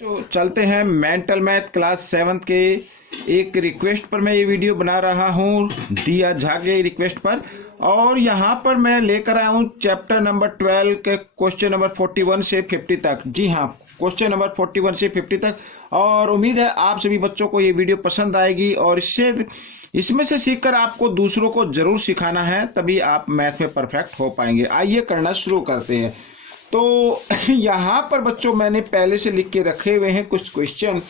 तो चलते हैं मेंटल मैथ क्लास 7 के एक रिक्वेस्ट पर मैं ये वीडियो बना रहा हूँ, दिया झा के रिक्वेस्ट पर। और यहाँ पर मैं लेकर आया हूँ चैप्टर नंबर 12 के क्वेश्चन नंबर 41 से 50 तक। जी हाँ, क्वेश्चन नंबर 41 से 50 तक। और उम्मीद है आप सभी बच्चों को ये वीडियो पसंद आएगी और इसमें से सीखकर आपको दूसरों को जरूर सिखाना है, तभी आप मैथ में परफेक्ट हो पाएंगे। आइए करना शुरू करते हैं। तो यहाँ पर बच्चों मैंने पहले से लिख के रखे हुए हैं कुछ क्वेश्चन,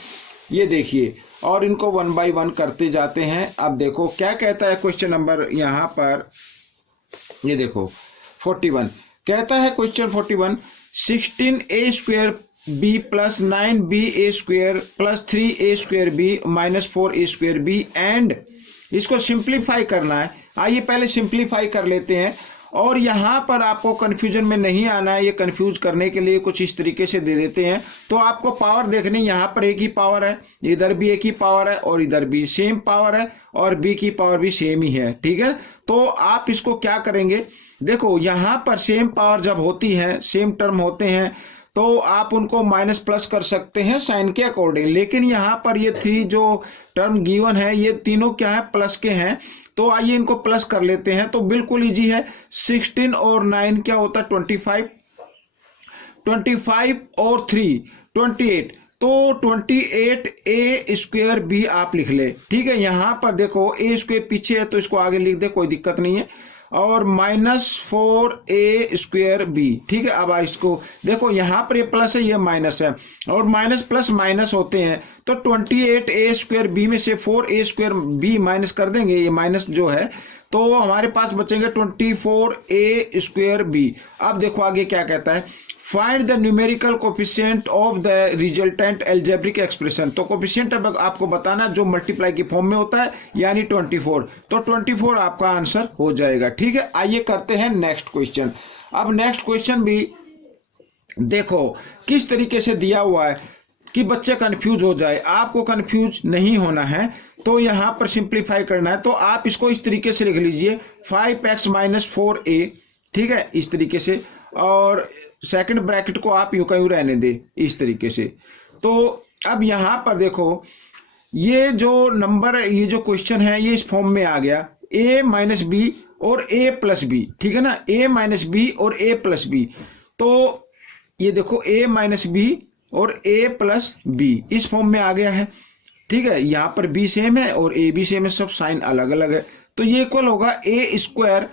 ये देखिए, और इनको 1 बाय 1 करते जाते हैं। अब देखो क्या कहता है क्वेश्चन नंबर यहाँ पर, ये देखो 41 कहता है। Question 41, 16a square b plus 9ba square plus 3a square b minus 4a square b and इसको सिंप्लीफाई करना है। आइए पहले सिंप्लीफाई कर लेते हैं। और यहाँ पर आपको कंफ्यूजन में नहीं आना है, ये कंफ्यूज करने के लिए कुछ इस तरीके से दे देते हैं। तो आपको पावर देखनी, यहाँ पर एक ही पावर है, इधर भी एक ही पावर है और इधर भी सेम पावर है और बी की पावर भी सेम ही है। ठीक है, तो आप इसको क्या करेंगे, देखो यहाँ पर सेम पावर जब होती है, सेम टर्म होते हैं, तो आप उनको माइनस प्लस कर सकते हैं साइन के अकॉर्डिंग। लेकिन यहाँ पर ये 3 जो टर्म गिवन है, ये तीनों क्या है, प्लस के हैं। तो आइए इनको प्लस कर लेते हैं, तो बिल्कुल इजी है। 16 और 9 क्या होता है, 25, 25 और 3 28, तो 28a स्क्वेयर भी आप लिख ले। ठीक है, यहां पर देखो a स्क्वेयर पीछे है तो इसको आगे लिख दे, कोई दिक्कत नहीं है। और माइनस 4a स्क्वेयर बी। ठीक है, अब इसको देखो, यहां पर ये प्लस है, ये माइनस है, और माइनस प्लस माइनस होते हैं। तो 28a स्क्वेयर बी में से 4a स्क्वेयर बी माइनस कर देंगे, ये माइनस जो है, तो हमारे पास बचेंगे 24a स्क्वेयर बी। अब देखो आगे क्या कहता है, find the numerical coefficient of the resultant algebraic expression. तो कोफिशिएंट अब आपको बताना जो मल्टीप्लाई की फॉर्म में होता है, यानी 24। तो 24 आपका आंसर हो जाएगा। ठीक है, आइए करते हैं नेक्स्ट क्वेश्चन। अब नेक्स्ट क्वेश्चन भी देखो किस तरीके से दिया हुआ है कि बच्चे कंफ्यूज हो जाए। आपको कंफ्यूज नहीं होना है, तो यहां पर सिंप्लीफाई करना है। तो आप इसको इस तरीके से लिख लीजिए, 5x माइनस 4a। ठीक है, इस तरीके से, और सेकंड ब्रैकेट को आप यूं का यूं रहने दे इस तरीके से। तो अब यहां पर देखो, ये जो नंबर, ये जो क्वेश्चन है, ये इस फॉर्म में आ गया, a माइनस बी और a प्लस बी। ठीक है ना, a माइनस बी और a प्लस बी। तो ये देखो a माइनस बी और a प्लस बी इस फॉर्म में आ गया है। ठीक है, यहां पर b सेम है और a भी सेम है, सब साइन अलग अलग है। तो ये इक्वल होगा a square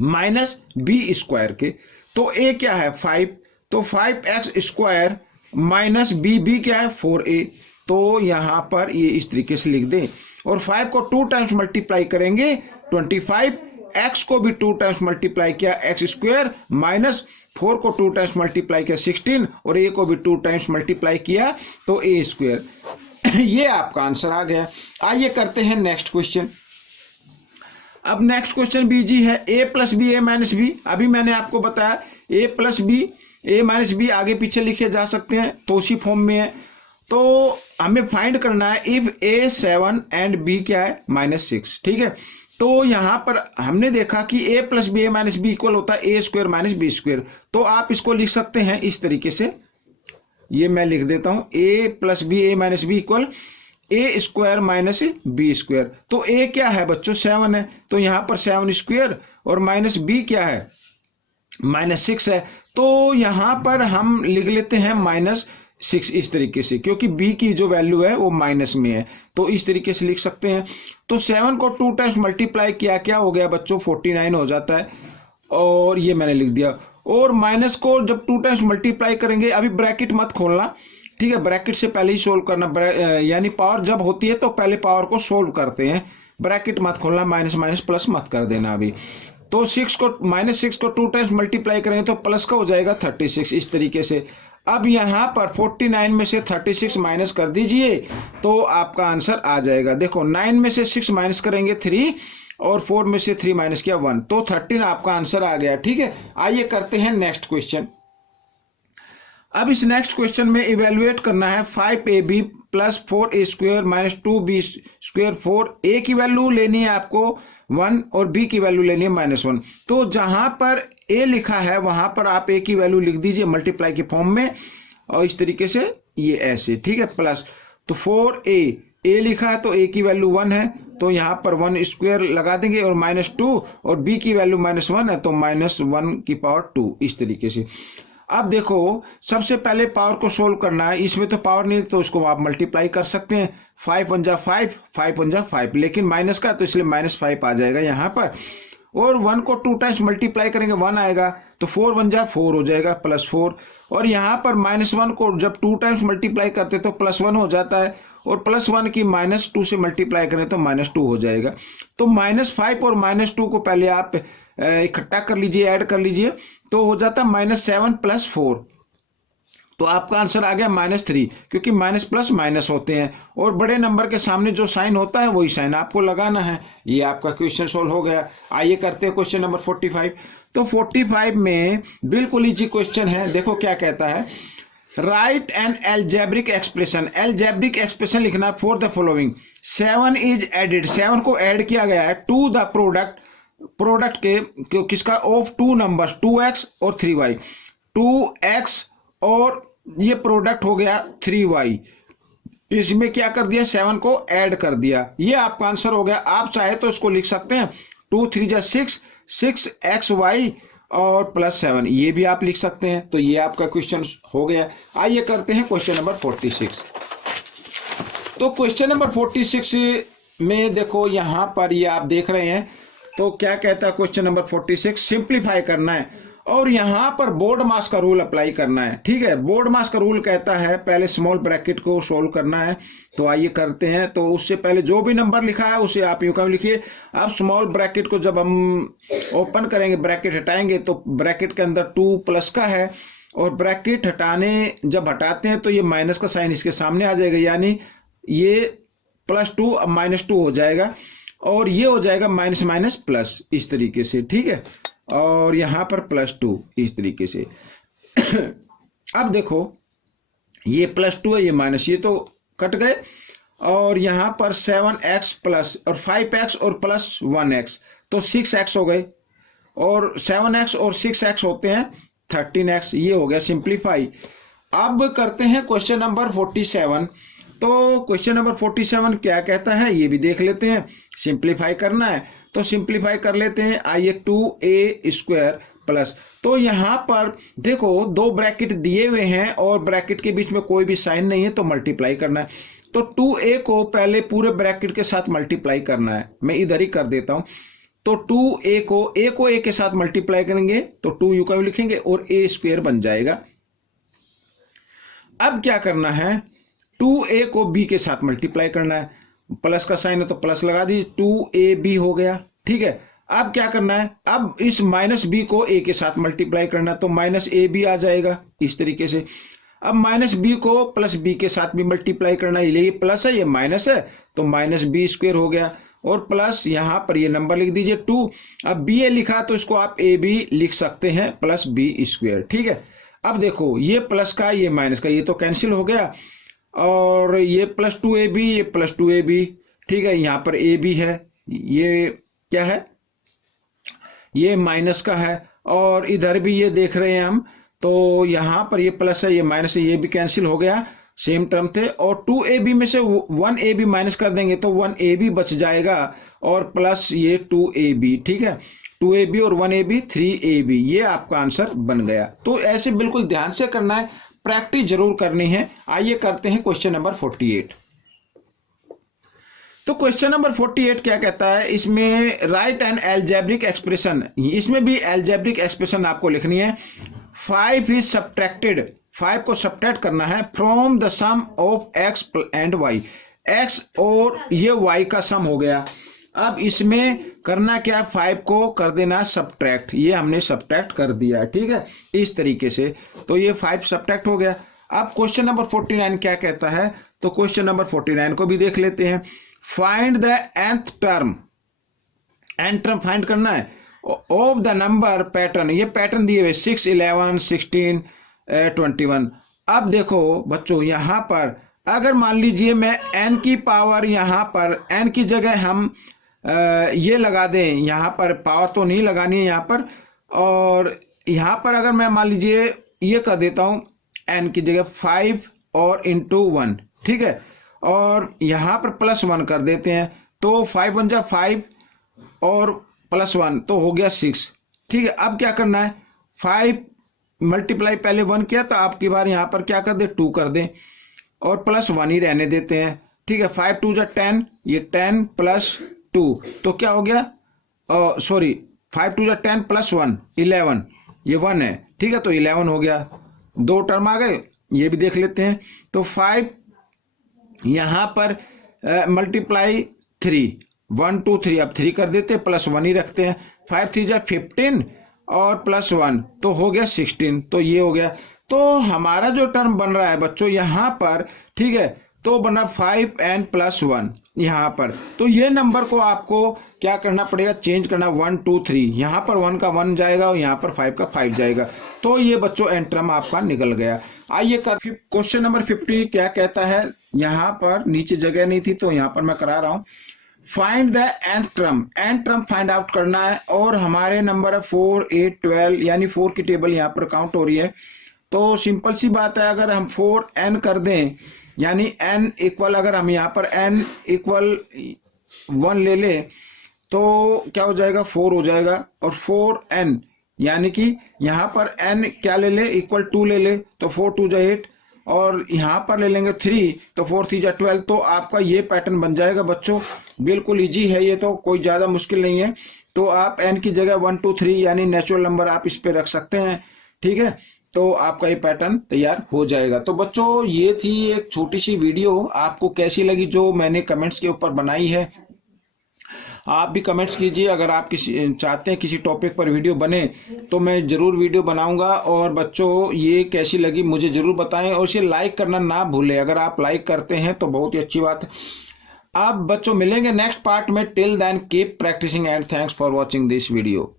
minus b square के। तो a क्या है 5, तो 5x स्क्वायर माइनस बी क्या है 4a। तो यहां पर ये इस तरीके से लिख दें, और 5 को 2 टाइम्स मल्टीप्लाई करेंगे 25, x को भी 2 टाइम्स मल्टीप्लाई किया x स्क्वायर, माइनस 4 को 2 टाइम्स मल्टीप्लाई किया 16, और a को भी 2 टाइम्स मल्टीप्लाई किया तो a स्क्वायर। ये आपका आंसर आ गया। आइए करते हैं नेक्स्ट क्वेश्चन। अब नेक्स्ट क्वेश्चन भी जी है, a plus b a minus b. अभी मैंने आपको बताया a plus b a minus b आगे पीछे लिखे जा सकते हैं, तो उसी फॉर्म में है। तो हमें फाइंड करना है इफ a 7 एंड b क्या है -6। ठीक है, तो यहां पर हमने देखा कि a plus b a minus b equal होता है a square minus b square. तो आप इसको लिख सकते हैं इस तरीके से, ये मैं लिख देता हूं, a plus b a minus b equal a square minus b square. तो a क्या है बच्चों 7 है, तो यहां पर 7 स्क्वायर, और माइनस b क्या है -6 है। तो यहां पर हम लिख लेते हैं -6 इस तरीके से, क्योंकि b की जो वैल्यू है वो माइनस में है, तो इस तरीके से लिख सकते हैं। तो 7 को 2 टाइम्स मल्टीप्लाई किया, क्या हो गया बच्चों 49 हो जाता है, और ये मैंने लिख दिया। और माइनस को जब 2 टाइम्स मल्टीप्लाई करेंगे, अभी ब्रैकेट मत खोलना, ठीक है, ब्रैकेट से पहले ही सोल्व करना, यानी पावर जब होती है तो पहले पावर को सोल्व करते हैं, ब्रैकेट मत खोलना, माइनस माइनस प्लस मत कर देना अभी। तो -6 को 2 टाइम्स मल्टीप्लाई करेंगे तो प्लस का हो जाएगा 36 इस तरीके से। अब यहां पर 49 में से 36 माइनस कर दीजिए तो आपका आंसर आ जाएगा। देखो 9 में से 6 माइनस करेंगे 3, और 4 में से 3 माइनस किया 1, तो 13 आपका आंसर आ गया। ठीक है, आइए करते हैं नेक्स्ट क्वेश्चन। अब इस नेक्स्ट क्वेश्चन में इवेल्युएट करना है 5ab plus 4a square minus 2b square 4। a की वैल्यू लेनी है आपको 1 और b की वैल्यू लेनी है -1। तो जहां पर a लिखा है वहां पर आप a की वैल्यू लिख दीजिए मल्टीप्लाई के फॉर्म में, और इस तरीके से ये ऐसे, ठीक है, प्लस। तो 4a लिखा है तो a की वैल्यू 1 है तो यहाँ पर 1 स्क्वायर लगा देंगे और -2, और b की वैल्यू -1 है तो -1 की पावर 2, इस तरीके से। अब देखो सबसे पहले पावर को सोल्व करना है, इसमें तो पावर नहीं तो उसको आप मल्टीप्लाई कर सकते हैं। 5 1 जा 5, 5 1 जा 5, लेकिन माइनस का तो इसलिए -5 आ जाएगा यहाँ पर। और 1 को 2 टाइम्स मल्टीप्लाई करेंगे 1 आएगा, तो 4 1 जा 4 हो जाएगा, +4। और यहाँ पर -1 को जब 2 टाइम्स मल्टीप्लाई करते तो +1 हो जाता है, और +1 की -2 से मल्टीप्लाई करें तो -2 हो जाएगा। तो -5 और -2 को पहले आप इकट्ठा कर लीजिए, ऐड कर लीजिए, तो हो जाता है -7 + 4। तो आपका आंसर आ गया -3, क्योंकि माइनस प्लस माइनस होते हैं और बड़े नंबर के सामने जो साइन होता है वही साइन आपको लगाना है। ये आपका क्वेश्चन सोल्व हो गया। आइए करते हैं क्वेश्चन नंबर 45। तो 45 में बिल्कुल इजी क्वेश्चन है। देखो क्या कहता है, write an algebraic expression. Algebraic expression लिखना for the following. 7 is added, 7 को ऐड किया गया है टू द प्रोडक्ट के किसका, ऑफ 2 नंबर्स 2x और 3y। 2x और ये प्रोडक्ट हो गया 3y, इसमें क्या कर दिया, 7 को ऐड कर दिया। ये आपका आंसर हो गया। आप चाहे तो इसको लिख सकते हैं 2 3 जा 6, 6xy और +7, ये भी आप लिख सकते हैं। तो ये आपका क्वेश्चन हो गया। आइए करते हैं क्वेश्चन नंबर 46। तो क्वेश्चन नंबर 46 में देखो यहां पर ये आप देख रहे हैं, तो क्या कहता है क्वेश्चन नंबर 46, सिंप्लीफाई करना है और यहां पर बोर्ड मास का रूल अप्लाई करना है। ठीक है, बोर्ड मास का रूल कहता है पहले स्मॉल ब्रैकेट को सोल्व करना है। तो आइए करते हैं। तो उससे पहले जो भी नंबर लिखा है उसे आप यूं कम लिखिए। अब स्मॉल ब्रैकेट को जब हम ओपन करेंगे, ब्रैकेट हटाएंगे, तो ब्रैकेट के अंदर 2 प्लस का है और ब्रैकेट जब हटाते हैं तो ये माइनस का साइन इसके सामने आ जाएगा, यानी ये +2 अब -2 हो जाएगा और ये हो जाएगा माइनस माइनस प्लस, इस तरीके से। ठीक है, और यहां पर +2 इस तरीके से। अब देखो ये +2 है, ये माइनस, ये तो कट गए और यहां पर 7x प्लस और 5x और +1x, तो 6x हो गए और 7x और 6x होते हैं 13x। ये हो गया सिंप्लीफाई। अब करते हैं क्वेश्चन नंबर 47। तो क्वेश्चन नंबर 47 क्या कहता है ये भी देख लेते हैं। सिंप्लीफाई करना है तो सिंप्लीफाई कर लेते हैं। आइए 2a² प्लस, तो यहां पर देखो 2 ब्रैकेट दिए हुए हैं और ब्रैकेट के बीच में कोई भी साइन नहीं है तो मल्टीप्लाई करना है। तो 2a को पहले पूरे ब्रैकेट के साथ मल्टीप्लाई करना है, मैं इधर ही कर देता हूं। तो 2a को a के साथ मल्टीप्लाई करेंगे तो 2u का लिखेंगे और a² बन जाएगा। अब क्या करना है, 2a को b के साथ मल्टीप्लाई करना है, प्लस का साइन है तो प्लस लगा दीजिए, 2ab हो गया। ठीक है, अब क्या करना है, अब इस -b को a के साथ मल्टीप्लाई करना है तो -ab आ जाएगा इस तरीके से। अब -b को +b के साथ भी मल्टीप्लाई करना है, ये प्लस है ये माइनस है तो -b² हो गया और प्लस यहां पर ये नंबर लिख दीजिए 2। अब ba लिखा तो इसको आप ab लिख सकते हैं +b²। ठीक है, अब देखो ये प्लस का ये माइनस का ये तो कैंसिल हो गया और ये +2ab ये +2ab। ठीक है, यहाँ पर ab है, ये क्या है, ये माइनस का है और इधर भी ये देख रहे हैं हम, तो यहाँ पर ये प्लस है ये माइनस है, ये भी कैंसिल हो गया, सेम टर्म थे। और 2ab में से 1ab माइनस कर देंगे तो 1ab बच जाएगा और प्लस ये 2ab। ठीक है, 2ab और 1ab 3ab, ये आपका आंसर बन गया। तो ऐसे बिल्कुल ध्यान से करना है, प्रैक्टिस जरूर करनी है। आइए करते हैं क्वेश्चन नंबर 48। तो क्वेश्चन नंबर 48 क्या कहता है, इसमें राइट एन एल्जेब्रिक एक्सप्रेशन, इसमें भी एल्जेब्रिक एक्सप्रेशन आपको लिखनी है। 5 इज सब्ट्रैक्टेड, 5 को सब्ट्रैक्ट करना है from the sum of x and y, x और ये y का सम हो गया। अब इसमें करना क्या, 5 को कर देना सब्ट्रैक्ट, ये हमने सब्ट्रैक्ट कर दिया। ठीक है, इस तरीके से, तो ये 5 सब्ट्रैक्ट हो गया। अब क्वेश्चन नंबर 49 क्या कहता है, तो क्वेश्चन नंबर 49 को भी देख लेते हैं। Find the nth term, nth term find करना है ऑफ द नंबर पैटर्न, ये पैटर्न दिए हुए 6 11 16 21। अब देखो बच्चों यहां पर अगर मान लीजिए मैं n की पावर, यहां पर n की जगह हम ये लगा दें, यहां पर पावर तो नहीं लगानी है यहां पर, और यहां पर अगर मैं मान लीजिए ये कर देता हूं n की जगह 5 और इंटू 1, ठीक है, और यहाँ पर +1 कर देते हैं, तो 5 × 1 = 5 और +1 तो हो गया 6, ठीक है। अब क्या करना है, 5 मल्टीप्लाई पहले 1 किया तो आपकी बार यहाँ पर क्या कर दे 2 कर दें और +1 ही रहने देते हैं, ठीक है। 5 × 2 = 10, ये 10 + 2 तो क्या हो गया, सॉरी 5 × 2 = 10 + 1 11, ये 1 है, ठीक है, तो 11 हो गया, 2 टर्म आ गए, ये भी देख लेते हैं। तो 5 यहाँ पर मल्टीप्लाई 3 1 2 3, अब 3 कर देते +1 ही रखते हैं, 5 × 3 = 15 और +1 तो हो गया 16, तो ये हो गया। तो हमारा जो टर्म बन रहा है बच्चों यहाँ पर, ठीक है, तो बना 5n + 1 यहाँ पर, तो ये नंबर को आपको क्या करना पड़ेगा, चेंज करना, 1 2 3, यहाँ पर 1 का 1 जाएगा और यहाँ पर 5 का 5 जाएगा, तो ये बच्चों एन टर्म आपका निकल गया। आइए कर क्वेश्चन नंबर 50 क्या कहता है, यहाँ पर नीचे जगह नहीं थी तो यहाँ पर मैं करा रहा हूँ। Find the nth term, nth term find out करना है और हमारे नंबर है 4 8 12, यानी 4 की टेबल यहाँ पर काउंट हो रही है। तो सिंपल सी बात है, अगर हम 4n कर दें, यानी n इक्वल, अगर हम यहाँ पर n = 1 ले लें तो क्या हो जाएगा, 4 हो जाएगा, और 4n यानी कि यहाँ पर n क्या ले ले, =2 ले ले, तो 4 × 2 = 8, और यहाँ पर ले लेंगे 3 तो 4 × 3 = 12, तो आपका ये पैटर्न बन जाएगा बच्चों। बिल्कुल इजी है ये, तो कोई ज़्यादा मुश्किल नहीं है। तो आप n की जगह 1 2 3 यानी नेचुरल नंबर आप इस पे रख सकते हैं, ठीक है, तो आपका ये पैटर्न तैयार हो जाएगा। तो बच्चों ये थी एक छोटी सी वीडियो, आपको कैसी लगी जो मैंने कमेंट्स के ऊपर बनाई है, आप भी कमेंट्स कीजिए। अगर आप किसी चाहते हैं किसी टॉपिक पर वीडियो बने तो मैं ज़रूर वीडियो बनाऊंगा, और बच्चों ये कैसी लगी मुझे ज़रूर बताएं, और इसे लाइक करना ना भूलें, अगर आप लाइक करते हैं तो बहुत ही अच्छी बात है। अब बच्चों मिलेंगे नेक्स्ट पार्ट में, till then keep practicing and thanks for watching this video.